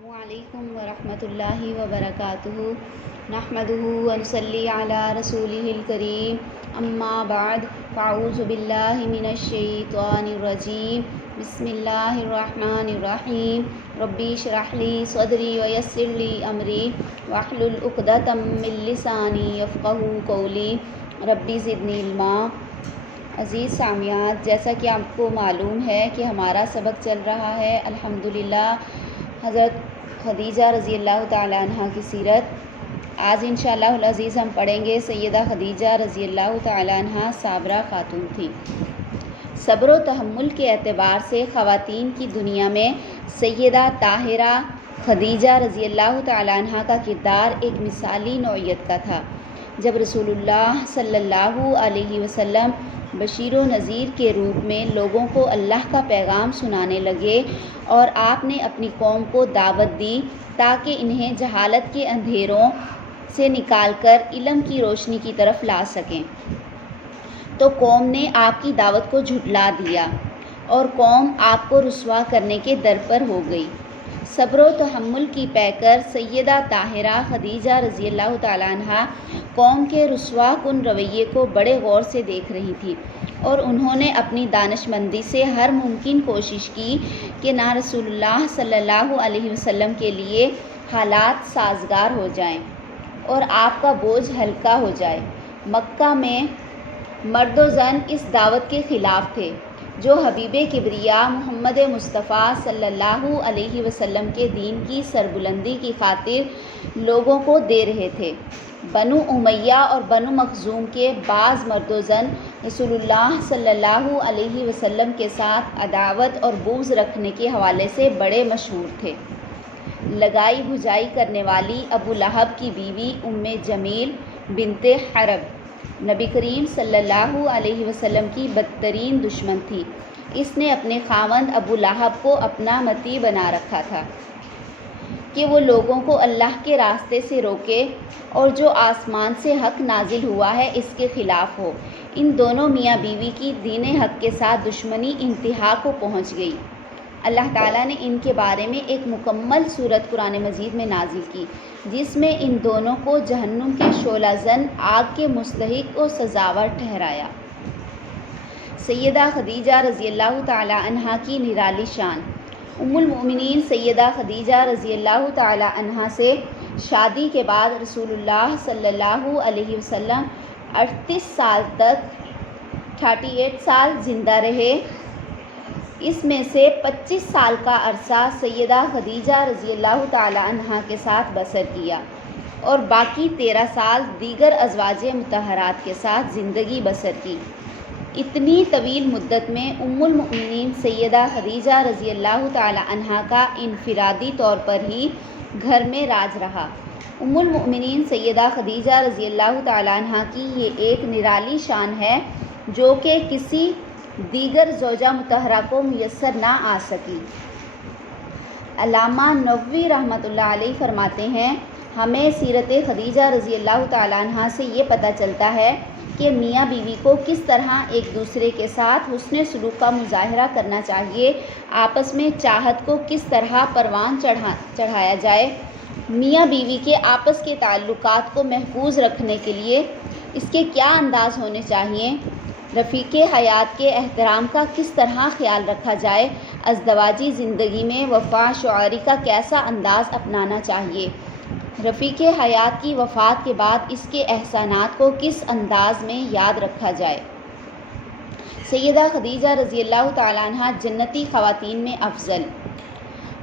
السلام علیکم ورحمۃ اللہ وبرکاتہ نحمدہ ونصلی علی رسولہ الکریم اما بعد فاعوذ باللہ من الشیطان الرجیم بسم اللہ الرحمن الرحیم ربی اشرح لی صدری ویسر لی امری واحلل عقدۃ من لسانی یفقہوا قولی ربی زدنی علما۔ عزیز سامعات، جیسا کہ آپ کو معلوم ہے کہ ہمارا سبق چل رہا ہے الحمدللہ حضرت خدیجہ رضی اللہ تعالیٰ عنہ کی سیرت۔ آج انشاءاللہ العزیز ہم پڑھیں گے سیدہ خدیجہ رضی اللہ تعالیٰ عنہ صابرہ خاتون تھی۔ صبر و تحمل کے اعتبار سے خواتین کی دنیا میں سیدہ طاہرہ خدیجہ رضی اللہ تعالیٰ عنہ کا کردار ایک مثالی نوعیت کا تھا۔ جب رسول اللہ صلی اللہ علیہ وسلم بشیر و نذیر کے روپ میں لوگوں کو اللہ کا پیغام سنانے لگے اور آپ نے اپنی قوم کو دعوت دی تاکہ انہیں جہالت کے اندھیروں سے نکال کر علم کی روشنی کی طرف لا سکیں، تو قوم نے آپ کی دعوت کو جھٹلا دیا اور قوم آپ کو رسوا کرنے کے در پر ہو گئی۔ صبر و تحمل کی پیکر سیدہ طاہرہ خدیجہ رضی اللہ تعالیٰ عنہ قوم کے رسوا کن رویے کو بڑے غور سے دیکھ رہی تھی، اور انہوں نے اپنی دانشمندی سے ہر ممکن کوشش کی کہ نہ رسول اللہ صلی اللہ علیہ وسلم کے لیے حالات سازگار ہو جائیں اور آپ کا بوجھ ہلکا ہو جائے۔ مکہ میں مرد و زن اس دعوت کے خلاف تھے جو حبیب کبریا محمد مصطفیٰ صلی اللہ علیہ وسلم کے دین کی سربلندی کی خاطر لوگوں کو دے رہے تھے۔ بنو امیہ اور بنو مخزوم کے بعض مرد و زن رسول اللہ صلی اللہ علیہ وسلم کے ساتھ عداوت اور بغض رکھنے کے حوالے سے بڑے مشہور تھے۔ لگائی بھجائی کرنے والی ابو لہب کی بیوی ام جمیل بنت حرب نبی کریم صلی اللہ علیہ وسلم کی بدترین دشمن تھی۔ اس نے اپنے خاوند ابو لہب کو اپنا متی بنا رکھا تھا کہ وہ لوگوں کو اللہ کے راستے سے روکے اور جو آسمان سے حق نازل ہوا ہے اس کے خلاف ہو۔ ان دونوں میاں بیوی کی دین حق کے ساتھ دشمنی انتہا کو پہنچ گئی۔ اللہ تعالیٰ نے ان کے بارے میں ایک مکمل صورت قرآن مجید میں نازل کی جس میں ان دونوں کو جہنم کے شعلہ زن آگ کے مستحق و سزاور ٹھہرایا۔ سیدہ خدیجہ رضی اللہ تعالی عنہ کی نرالی شان۔ ام المؤمنین سیدہ خدیجہ رضی اللہ تعالی عنہ سے شادی کے بعد رسول اللہ صلی اللہ علیہ وسلم 38 سال تک 38 سال زندہ رہے۔ اس میں سے 25 سال کا عرصہ سیدہ خدیجہ رضی اللہ تعالی عنہ کے ساتھ بسر کیا اور باقی 13 سال دیگر ازواج مطہرات کے ساتھ زندگی بسر کی۔ اتنی طویل مدت میں ام المؤمنین سیدہ خدیجہ رضی اللہ تعالی عنہ کا انفرادی طور پر ہی گھر میں راج رہا۔ ام المؤمنین سیدہ خدیجہ رضی اللہ تعالی عنہ کی یہ ایک نرالی شان ہے جو کہ کسی دیگر زوجہ مطہرہ کو میسر نہ آ سکی۔ علامہ نووی رحمۃ اللہ علیہ فرماتے ہیں، ہمیں سیرت خدیجہ رضی اللہ تعالیٰ عنہ سے یہ پتہ چلتا ہے کہ میاں بیوی کو کس طرح ایک دوسرے کے ساتھ حسن سلوک کا مظاہرہ کرنا چاہیے، آپس میں چاہت کو کس طرح پروان چڑھایا جائے، میاں بیوی کے آپس کے تعلقات کو محفوظ رکھنے کے لیے اس کے کیا انداز ہونے چاہیے، رفیق حیات کے احترام کا کس طرح خیال رکھا جائے، ازدواجی زندگی میں وفا شعاری کا کیسا انداز اپنانا چاہیے، رفیق حیات کی وفات کے بعد اس کے احسانات کو کس انداز میں یاد رکھا جائے۔ سیدہ خدیجہ رضی اللہ تعالیٰ عنہ جنتی خواتین میں افضل۔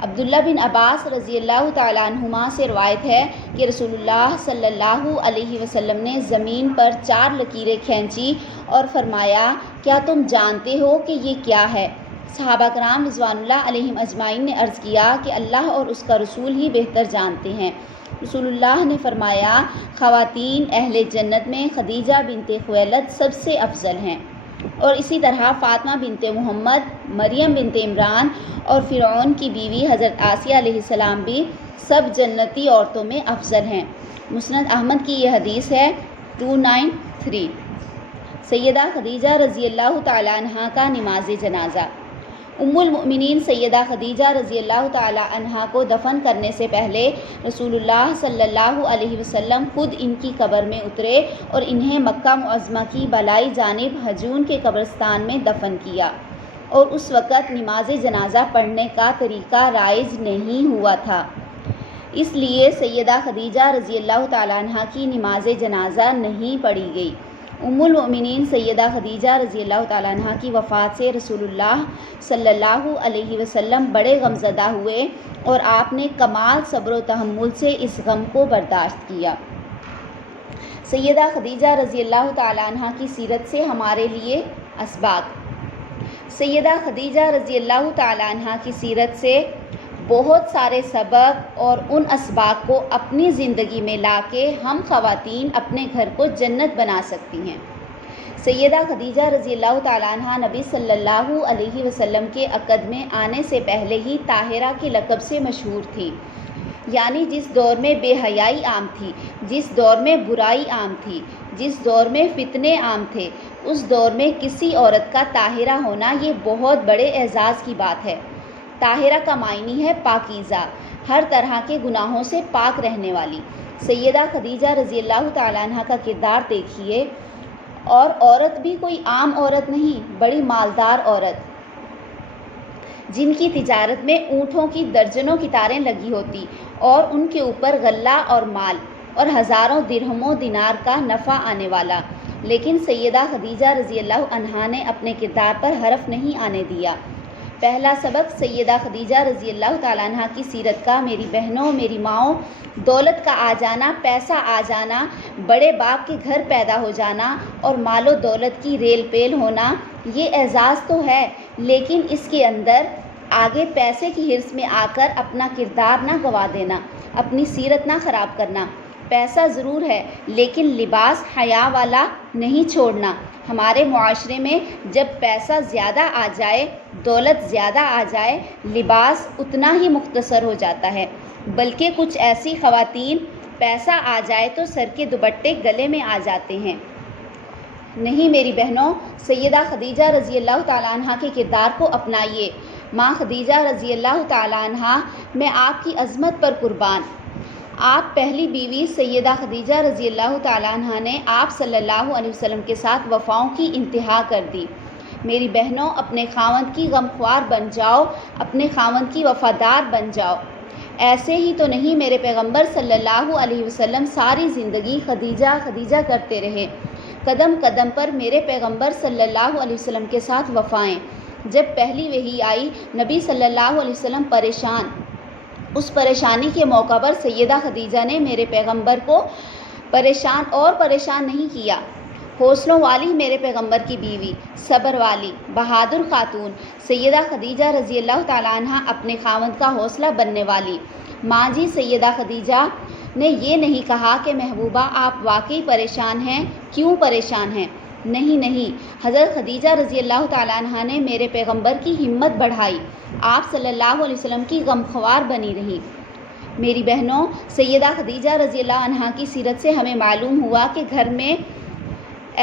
عبداللہ بن عباس رضی اللہ تعالیٰ عنہما سے روایت ہے کہ رسول اللہ صلی اللہ علیہ وسلم نے زمین پر 4 لکیریں کھینچی اور فرمایا، کیا تم جانتے ہو کہ یہ کیا ہے؟ صحابہ کرام رضوان اللہ علیہم اجمعین نے عرض کیا کہ اللہ اور اس کا رسول ہی بہتر جانتے ہیں۔ رسول اللہ نے فرمایا، خواتین اہل جنت میں خدیجہ بنت خویلد سب سے افضل ہیں، اور اسی طرح فاطمہ بنت محمد، مریم بنت عمران اور فرعون کی بیوی حضرت آسیہ علیہ السلام بھی سب جنتی عورتوں میں افضل ہیں۔ مسند احمد کی یہ حدیث ہے 293۔ سیدہ خدیجہ رضی اللہ تعالی عنہ کا نماز جنازہ۔ ام المؤمنین سیدہ خدیجہ رضی اللہ تعالی عنہا کو دفن کرنے سے پہلے رسول اللہ صلی اللہ علیہ وسلم خود ان کی قبر میں اترے اور انہیں مکہ معظمہ کی بالائی جانب حجون کے قبرستان میں دفن کیا، اور اس وقت نماز جنازہ پڑھنے کا طریقہ رائج نہیں ہوا تھا، اس لیے سیدہ خدیجہ رضی اللہ تعالیٰ عنہ کی نماز جنازہ نہیں پڑھی گئی۔ ام المؤمنین سیدہ خدیجہ رضی اللہ تعالیٰ عنہ کی وفات سے رسول اللہ صلی اللہ علیہ وسلم بڑے غمزدہ ہوئے اور آپ نے کمال صبر و تحمل سے اس غم کو برداشت کیا۔ سیدہ خدیجہ رضی اللہ تعالیٰ عنہ کی سیرت سے ہمارے لیے اسباق۔ سیدہ خدیجہ رضی اللہ تعالیٰ عنہ کی سیرت سے بہت سارے سبق اور ان اسباق کو اپنی زندگی میں لا کے ہم خواتین اپنے گھر کو جنت بنا سکتی ہیں۔ سیدہ خدیجہ رضی اللہ تعالیٰ عنہ نبی صلی اللہ علیہ وسلم کے عقد میں آنے سے پہلے ہی طاہرہ کے لقب سے مشہور تھی، یعنی جس دور میں بے حیائی عام تھی، جس دور میں برائی عام تھی، جس دور میں فتنے عام تھے، اس دور میں کسی عورت کا طاہرہ ہونا یہ بہت بڑے اعزاز کی بات ہے۔ طاہرہ کا معنی ہے پاکیزہ، ہر طرح کے گناہوں سے پاک رہنے والی۔ سیدہ خدیجہ رضی اللہ تعالیٰ عنہ کا کردار دیکھیے، اور عورت بھی کوئی عام عورت نہیں، بڑی مالدار عورت، جن کی تجارت میں اونٹوں کی درجنوں قطاریں لگی ہوتی اور ان کے اوپر غلہ اور مال اور ہزاروں درہم و دینار کا نفع آنے والا، لیکن سیدہ خدیجہ رضی اللہ عنہا نے اپنے کردار پر حرف نہیں آنے دیا۔ پہلا سبق سیدہ خدیجہ رضی اللہ تعالیٰ عنہ کی سیرت کا، میری بہنوں، میری ماؤں، دولت کا آ جانا، پیسہ آ جانا، بڑے باپ کے گھر پیدا ہو جانا اور مال و دولت کی ریل پیل ہونا، یہ اعزاز تو ہے، لیکن اس کے اندر آگے پیسے کی حرص میں آ کر اپنا کردار نہ گوا دینا، اپنی سیرت نہ خراب کرنا۔ پیسہ ضرور ہے لیکن لباس حیا والا نہیں چھوڑنا۔ ہمارے معاشرے میں جب پیسہ زیادہ آ جائے، دولت زیادہ آ جائے، لباس اتنا ہی مختصر ہو جاتا ہے، بلکہ کچھ ایسی خواتین پیسہ آ جائے تو سر کے دوپٹے گلے میں آ جاتے ہیں۔ نہیں میری بہنوں، سیدہ خدیجہ رضی اللہ تعالیٰ عنہ کے کردار کو اپنائیے۔ ماں خدیجہ رضی اللہ تعالیٰ عنہ، میں آپ کی عظمت پر قربان۔ آپ پہلی بیوی سیدہ خدیجہ رضی اللہ تعالیٰ عنہ نے آپ صلی اللہ علیہ وسلم کے ساتھ وفاؤں کی انتہا کر دی۔ میری بہنوں، اپنے خاوند کی غمخوار بن جاؤ، اپنے خاوند کی وفادار بن جاؤ۔ ایسے ہی تو نہیں میرے پیغمبر صلی اللہ علیہ وسلم ساری زندگی خدیجہ خدیجہ کرتے رہے۔ قدم قدم پر میرے پیغمبر صلی اللہ علیہ وسلم کے ساتھ وفائیں۔ جب پہلی وحی آئی، نبی صلی اللہ علیہ وسلم پریشان، اس پریشانی کے موقع پر سیدہ خدیجہ نے میرے پیغمبر کو پریشان نہیں کیا۔ حوصلوں والی میرے پیغمبر کی بیوی، صبر والی، بہادر خاتون سیدہ خدیجہ رضی اللہ تعالیٰ عنہ، اپنے خاوند کا حوصلہ بننے والی ماں جی سیدہ خدیجہ نے یہ نہیں کہا کہ محبوبہ آپ واقعی پریشان ہیں، کیوں پریشان ہیں؟ نہیں، حضرت خدیجہ رضی اللہ تعالیٰ عنہ نے میرے پیغمبر کی ہمت بڑھائی، آپ صلی اللہ علیہ وسلم کی غمخوار بنی رہی۔ میری بہنوں، سیدہ خدیجہ رضی اللہ عنہ کی سیرت سے ہمیں معلوم ہوا کہ گھر میں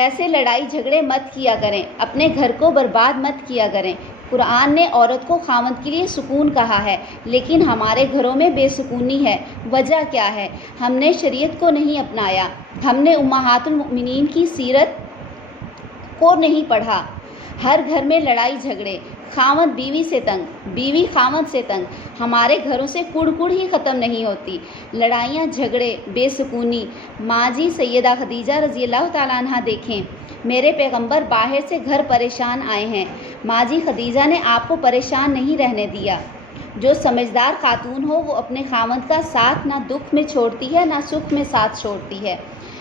ایسے لڑائی جھگڑے مت کیا کریں، اپنے گھر کو برباد مت کیا کریں۔ قرآن نے عورت کو خاوند کے لیے سکون کہا ہے، لیکن ہمارے گھروں میں بے سکونی ہے۔ وجہ کیا ہے؟ ہم نے شریعت کو نہیں اپنایا، ہم نے امہات المؤمنین کی سیرت کو نہیں پڑھا۔ ہر گھر میں لڑائی جھگڑے، خاوند بیوی سے تنگ، بیوی خاوند سے تنگ، ہمارے گھروں سے کڑ ہی ختم نہیں ہوتی، لڑائیاں جھگڑے، بے سکونی۔ ماں جی سیدہ خدیجہ رضی اللہ تعالیٰ عنہ دیکھیں، میرے پیغمبر باہر سے گھر پریشان آئے ہیں، ماں جی خدیجہ نے آپ کو پریشان نہیں رہنے دیا۔ جو سمجھدار خاتون ہو وہ اپنے خاوند کا ساتھ نہ دکھ میں چھوڑتی ہے نہ سکھ میں ساتھ چھوڑتی ہے،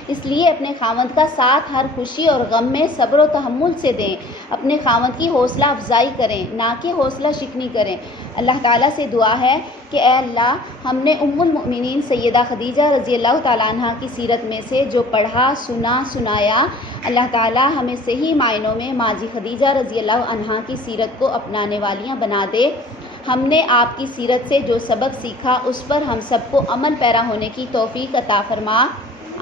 اس لیے اپنے خاوند کا ساتھ ہر خوشی اور غم میں صبر و تحمل سے دیں، اپنے خاوند کی حوصلہ افزائی کریں، نہ کہ حوصلہ شکنی کریں۔ اللہ تعالیٰ سے دعا ہے کہ اے اللہ، ہم نے ام المؤمنین سیدہ خدیجہ رضی اللہ تعالیٰ عنہ کی سیرت میں سے جو پڑھا، سنایا، اللہ تعالیٰ ہمیں صحیح معنوں میں ماجی خدیجہ رضی اللہ عنہ کی سیرت کو اپنانے والیاں بنا دے۔ ہم نے آپ کی سیرت سے جو سبق سیکھا اس پر ہم سب کو عمل پیرا ہونے کی توفیق عطا فرما،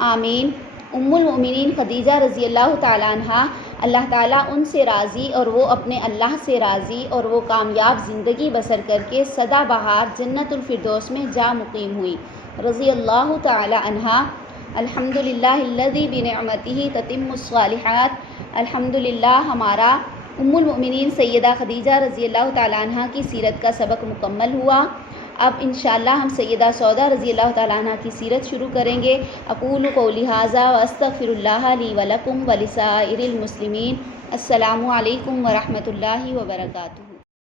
آمین۔ ام المؤمنین خدیجہ رضی اللہ تعالیٰ عنہ اللہ تعالیٰ ان سے راضی اور وہ اپنے اللہ سے راضی، اور وہ کامیاب زندگی بسر کر کے سدا بہار جنت الفردوس میں جا مقیم ہوئی۔ رضی اللہ تعالی عنہا۔ الحمدللہ الذی بنعمتہ تتم الصالحات۔ الحمدللہ ہمارا ام المؤمنین سیدہ خدیجہ رضی اللہ تعالی عنہ کی سیرت کا سبق مکمل ہوا۔ اب انشاءاللہ ہم سیدہ سودا رضی اللہ تعالی عنہ کی سیرت شروع کریں گے۔ اقول قولی ھذا واستغفر اللہ لی ولکم ولسائر المسلمین۔ السلام علیکم ورحمۃ اللہ وبرکاتہ۔